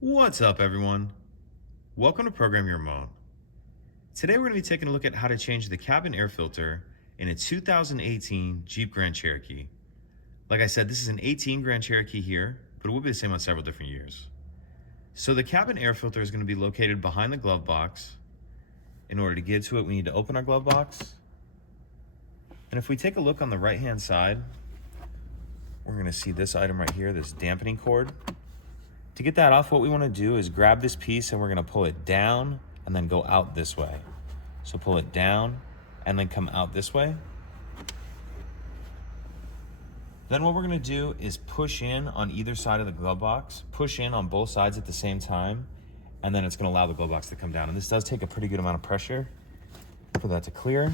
What's up, everyone? Welcome to Program Your Remote. Today we're going to be taking a look at how to change the cabin air filter in a 2018 Jeep Grand Cherokee. Like I said, this is an 18 Grand Cherokee here, but it will be the same on several different years. So the cabin air filter is going to be located behind the glove box. In order to get to it, we need to open our glove box. And if we take a look on the right-hand side, we're going to see this item right here, this dampening cord. To get that off, what we want to do is grab this piece and we're going to pull it down and then go out this way. So pull it down and then come out this way. Then what we're going to do is push in on either side of the glove box, push in on both sides at the same time, and then it's going to allow the glove box to come down. And this does take a pretty good amount of pressure for that to clear.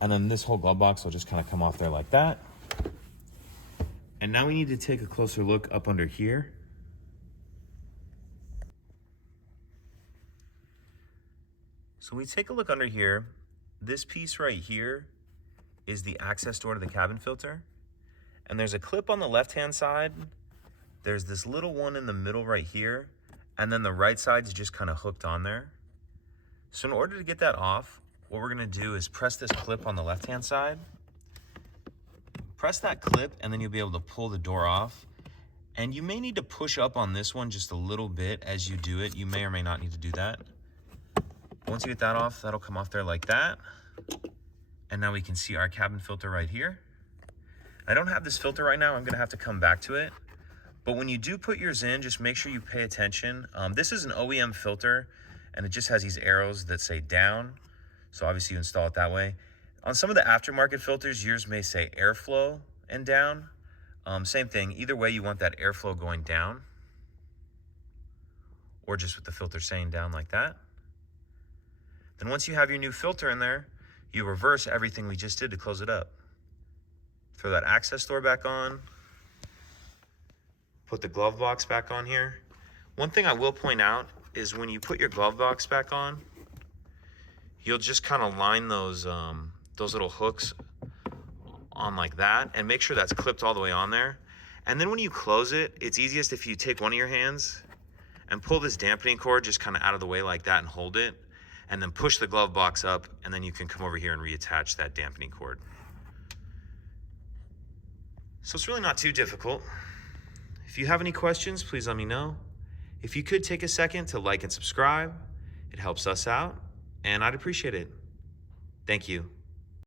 And then this whole glove box will just kind of come off there like that. And now we need to take a closer look up under here. So we take a look under here. This piece right here is the access door to the cabin filter. And there's a clip on the left-hand side. There's this little one in the middle right here. And then the right side's just kind of hooked on there. So in order to get that off, what we're gonna do is press this clip on the left-hand side. Press that clip and then you'll be able to pull the door off. And you may need to push up on this one just a little bit as you do it. You may or may not need to do that. Once you get that off, that'll come off there like that. And now we can see our cabin filter right here. I don't have this filter right now. I'm gonna have to come back to it. But when you do put yours in, just make sure you pay attention. This is an OEM filter and it just has these arrows that say down. So obviously you install it that way. On some of the aftermarket filters, yours may say airflow and down. Same thing, either way you want that airflow going down or just with the filter saying down like that. Then once you have your new filter in there, you reverse everything we just did to close it up. Throw that access door back on. Put the glove box back on here. One thing I will point out is when you put your glove box back on, you'll just kind of line those little hooks on like that and make sure that's clipped all the way on there. And then when you close it, it's easiest if you take one of your hands and pull this dampening cord just kind of out of the way like that and hold it. And then push the glove box up, and then you can come over here and reattach that dampening cord. So it's really not too difficult. If you have any questions, please let me know. If you could take a second to like and subscribe, it helps us out, and I'd appreciate it. Thank you.